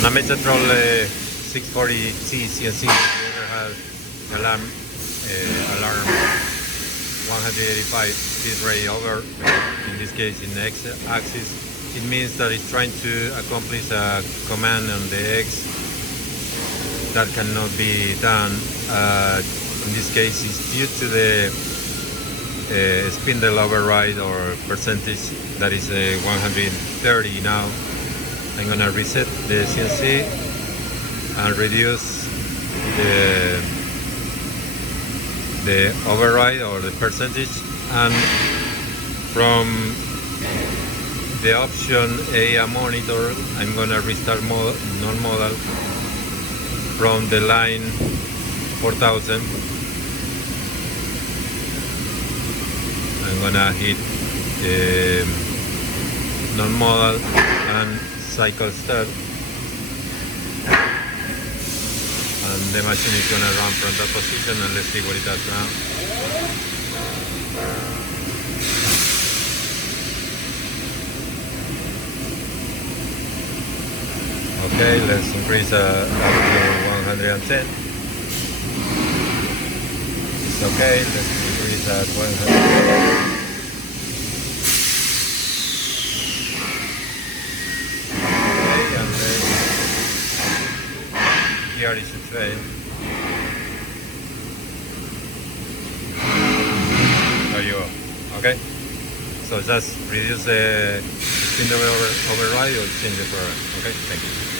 On a M640 CNC, you ever have alarm 185 Feedrate over, in this case in the X axis, it means that it's trying to accomplish a command on the X that cannot be done. In this case, it's due to the spindle override or percentage that is 130 now. I'm gonna reset the CNC and reduce the override or the percentage, and from the option area monitor I'm gonna restart non-modal from the line 4000. I'm gonna hit non-modal and cycle start, and the machine is gonna run from that position, and let's see what it does now. Okay, let's increase up to 110. It's okay, let's increase at 100. Here is the tray. There you go. Okay. So just reduce the spindle override or change the program. Okay. Thank you.